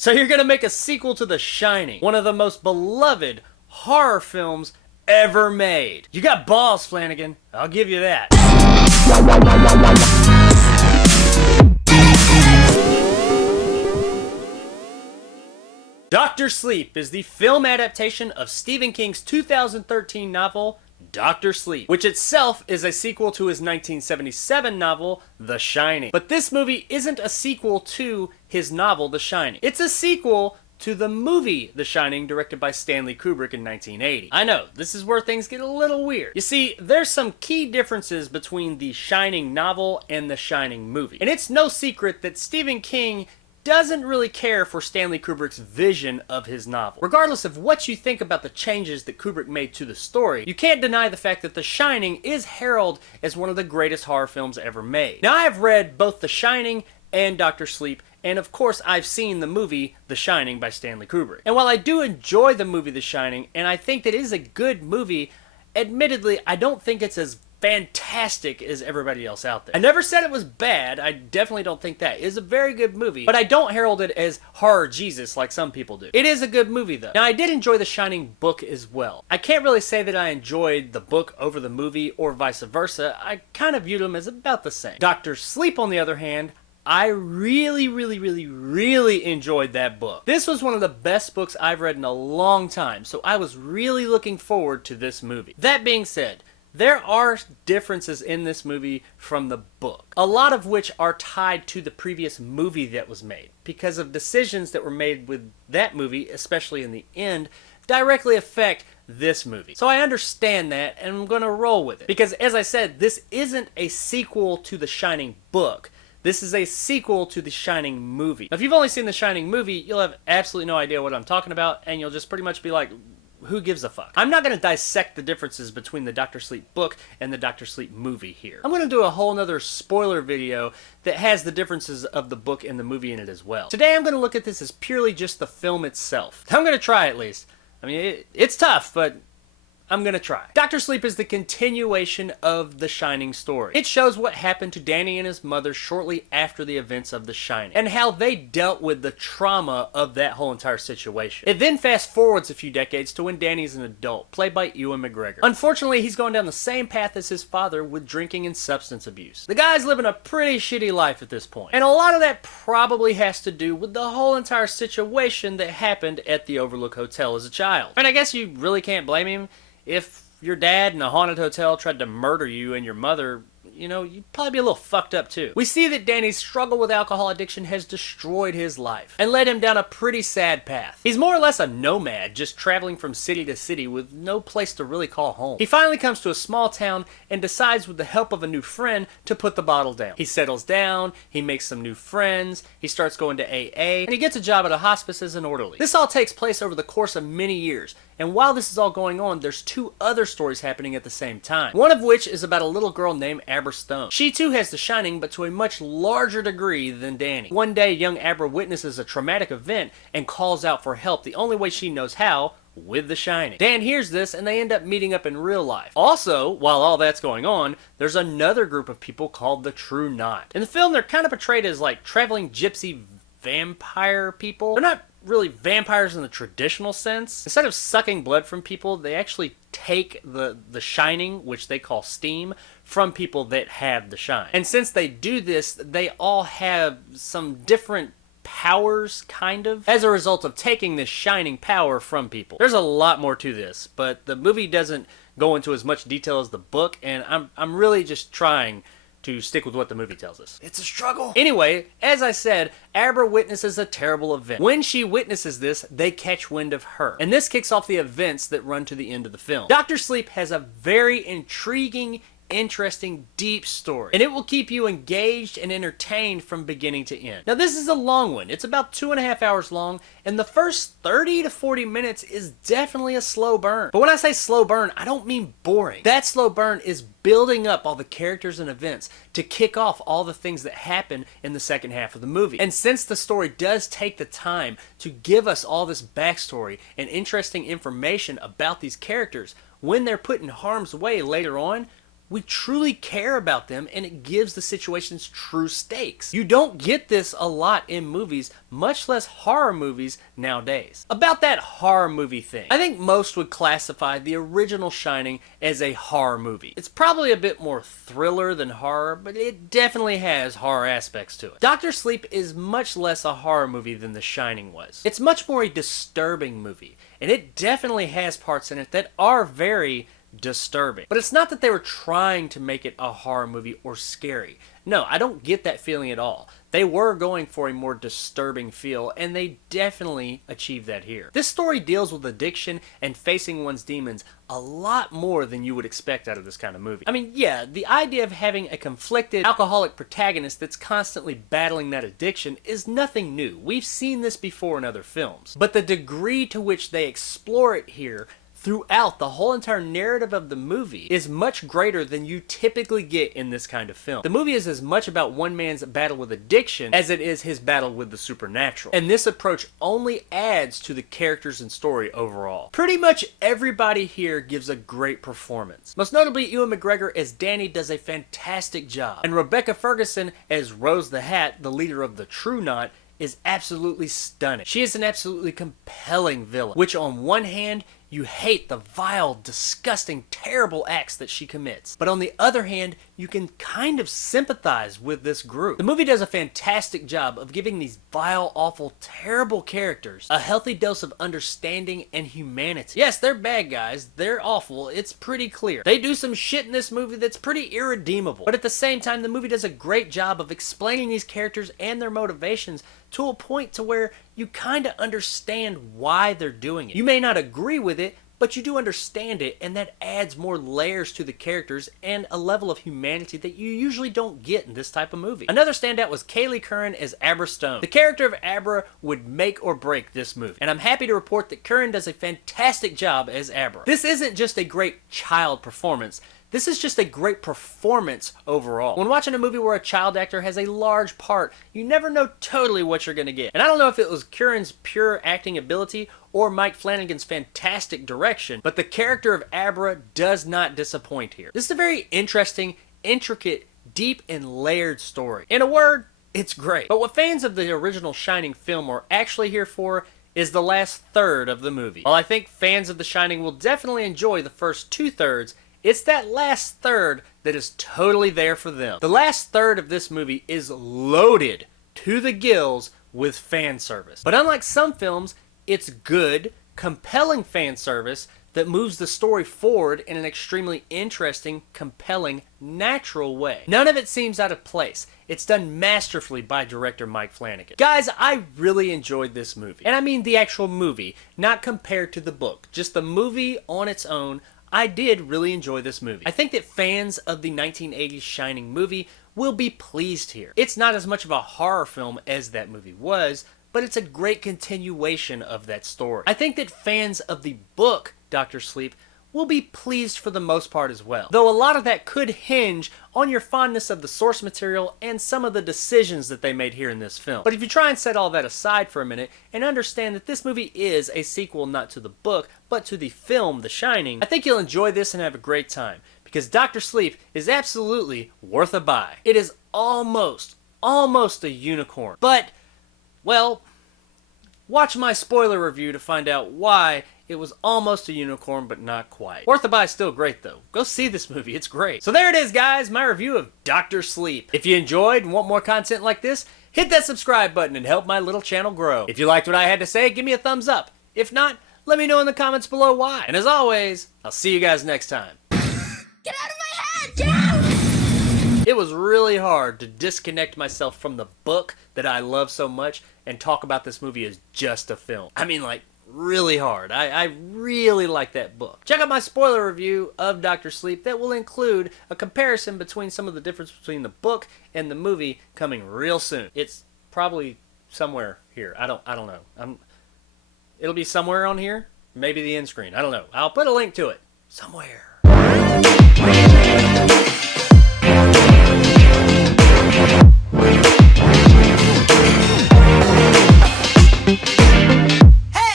So you're gonna make a sequel to The Shining, one of the most beloved horror films ever made. You got balls, Flanagan. I'll give you that. Dr. Sleep is the film adaptation of Stephen King's 2013 novel, Dr. Sleep, which itself is a sequel to his 1977 novel, The Shining. But this movie isn't a sequel to his novel, The Shining. It's a sequel to the movie The Shining, directed by Stanley Kubrick in 1980. I know, this is where things get a little weird. You see, there's some key differences between the Shining novel and the Shining movie. And it's no secret that Stephen King doesn't really care for Stanley Kubrick's vision of his novel. Regardless of what you think about the changes that Kubrick made to the story, you can't deny the fact that The Shining is heralded as one of the greatest horror films ever made. Now, I have read both The Shining and Dr. Sleep, and of course I've seen the movie The Shining by Stanley Kubrick. And while I do enjoy the movie The Shining, and I think that it is a good movie, admittedly, I don't think it's as fantastic as everybody else out there. I never said it was bad. I definitely don't think that. It is a very good movie, but I don't herald it as horror Jesus like some people do. It is a good movie though. Now, I did enjoy the Shining book as well. I can't really say that I enjoyed the book over the movie or vice versa. I kind of viewed them as about the same. Dr. Sleep, on the other hand, I really enjoyed that book. This was one of the best books I've read in a long time, so I was really looking forward to this movie. That being said, there are differences in this movie from the book, a lot of which are tied to the previous movie that was made, because of decisions that were made with that movie, especially in the end, directly affect this movie. So I understand that, and I'm going to roll with it. Because, as I said, this isn't a sequel to the Shining book. This is a sequel to the Shining movie. Now, if you've only seen the Shining movie, you'll have absolutely no idea what I'm talking about, and you'll just pretty much be like, who gives a fuck? I'm not going to dissect the differences between the Dr. Sleep book and the Dr. Sleep movie here. I'm going to do a whole nother spoiler video that has the differences of the book and the movie in it as well. Today I'm going to look at this as purely just the film itself. I'm going to try at least. I mean, it's tough, but I'm gonna try. Dr. Sleep is the continuation of The Shining story. It shows what happened to Danny and his mother shortly after the events of The Shining, and how they dealt with the trauma of that whole entire situation. It then fast forwards a few decades to when Danny's an adult, played by Ewan McGregor. Unfortunately, he's going down the same path as his father with drinking and substance abuse. The guy's living a pretty shitty life at this point, and a lot of that probably has to do with the whole entire situation that happened at the Overlook Hotel as a child. And I guess you really can't blame him. If your dad in a haunted hotel tried to murder you and your mother, you know, you'd probably be a little fucked up too. We see that Danny's struggle with alcohol addiction has destroyed his life and led him down a pretty sad path. He's more or less a nomad, just traveling from city to city with no place to really call home. He finally comes to a small town and decides, with the help of a new friend, to put the bottle down. He settles down, he makes some new friends, he starts going to AA, and he gets a job at a hospice as an orderly. This all takes place over the course of many years. And while this is all going on, there's two other stories happening at the same time. One of which is about a little girl named Abra Stone. She too has The Shining, but to a much larger degree than Danny. One day, young Abra witnesses a traumatic event and calls out for help the only way she knows how, with The Shining. Dan hears this, and they end up meeting up in real life. Also, while all that's going on, there's another group of people called the True Knot. In the film, they're kind of portrayed as like traveling gypsy vampire people. They're not really vampires in the traditional sense. Instead of sucking blood from people, they actually take the shining, which they call steam, from people that have the shine. And since they do this, they all have some different powers, kind of, as a result of taking this shining power from people. There's a lot more to this, but the movie doesn't go into as much detail as the book, and I'm really just trying to stick with what the movie tells us. It's a struggle. Anyway, as I said, Abra witnesses a terrible event. When she witnesses this, they catch wind of her. And this kicks off the events that run to the end of the film. Dr. Sleep has a very intriguing, interesting, deep story, and it will keep you engaged and entertained from beginning to end. Now, this is a long one. It's about 2.5 hours long, and the first 30 to 40 minutes is definitely a slow burn. But when I say slow burn, I don't mean boring. That slow burn is building up all the characters and events to kick off all the things that happen in the second half of the movie. And since the story does take the time to give us all this backstory and interesting information about these characters, when they're put in harm's way later on, we truly care about them, and it gives the situations true stakes. You don't get this a lot in movies, much less horror movies nowadays. About that horror movie thing, I think most would classify the original Shining as a horror movie. It's probably a bit more thriller than horror, but it definitely has horror aspects to it. Doctor Sleep is much less a horror movie than The Shining was. It's much more a disturbing movie, and it definitely has parts in it that are very disturbing. But it's not that they were trying to make it a horror movie or scary. No, I don't get that feeling at all. They were going for a more disturbing feel, and they definitely achieved that here. This story deals with addiction and facing one's demons a lot more than you would expect out of this kind of movie. I mean, yeah, the idea of having a conflicted alcoholic protagonist that's constantly battling that addiction is nothing new. We've seen this before in other films. But the degree to which they explore it here throughout the whole entire narrative of the movie is much greater than you typically get in this kind of film. The movie is as much about one man's battle with addiction as it is his battle with the supernatural. And this approach only adds to the characters and story overall. Pretty much everybody here gives a great performance. Most notably, Ewan McGregor as Danny does a fantastic job. And Rebecca Ferguson as Rose the Hat, the leader of the True Knot, is absolutely stunning. She is an absolutely compelling villain, which on one hand, you hate the vile, disgusting, terrible acts that she commits. But on the other hand, you can kind of sympathize with this group. The movie does a fantastic job of giving these vile, awful, terrible characters a healthy dose of understanding and humanity. Yes, they're bad guys. They're awful. It's pretty clear. They do some shit in this movie that's pretty irredeemable. But at the same time, the movie does a great job of explaining these characters and their motivations to a point to where you kind of understand why they're doing it. You may not agree with it, but you do understand it, and that adds more layers to the characters and a level of humanity that you usually don't get in this type of movie. Another standout was Kaylee Curran as Abra Stone. The character of Abra would make or break this movie, and I'm happy to report that Curran does a fantastic job as Abra. This isn't just a great child performance. This is just a great performance overall. When watching a movie where a child actor has a large part, you never know totally what you're going to get. And I don't know if it was Curran's pure acting ability or Mike Flanagan's fantastic direction, but the character of Abra does not disappoint here. This is a very interesting, intricate, deep, and layered story. In a word, it's great. But what fans of the original Shining film are actually here for is the last third of the movie. While I think fans of The Shining will definitely enjoy the first 2/3, it's that last third that is totally there for them. The last third of this movie is loaded to the gills with fan service. But unlike some films, it's good, compelling fan service that moves the story forward in an extremely interesting, compelling, natural way. None of it seems out of place. It's done masterfully by director Mike Flanagan. Guys, I really enjoyed this movie. And I mean the actual movie, not compared to the book. Just the movie on its own. I did really enjoy this movie. I think that fans of the 1980s Shining movie will be pleased here. It's not as much of a horror film as that movie was, but it's a great continuation of that story. I think that fans of the book, Dr. Sleep, will be pleased for the most part as well. Though a lot of that could hinge on your fondness of the source material and some of the decisions that they made here in this film. But if you try and set all that aside for a minute and understand that this movie is a sequel not to the book, but to the film The Shining, I think you'll enjoy this and have a great time, because Dr. Sleep is absolutely worth a buy. It is almost a unicorn. But, well, watch my spoiler review to find out why it was almost a unicorn, but not quite. Worth a buy is still great, though. Go see this movie. It's great. So there it is, guys. My review of Dr. Sleep. If you enjoyed and want more content like this, hit that subscribe button and help my little channel grow. If you liked what I had to say, give me a thumbs up. If not, let me know in the comments below why. And as always, I'll see you guys next time. Get out of my head! Get out! It was really hard to disconnect myself from the book that I love so much and talk about this movie as just a film. I mean, like, really hard. I really like that book. Check out my spoiler review of Dr. Sleep that will include a comparison between some of the difference between the book and the movie coming real soon. It's probably somewhere here. I don't know. It'll be somewhere on here. Maybe the end screen. I don't know. I'll put a link to it somewhere.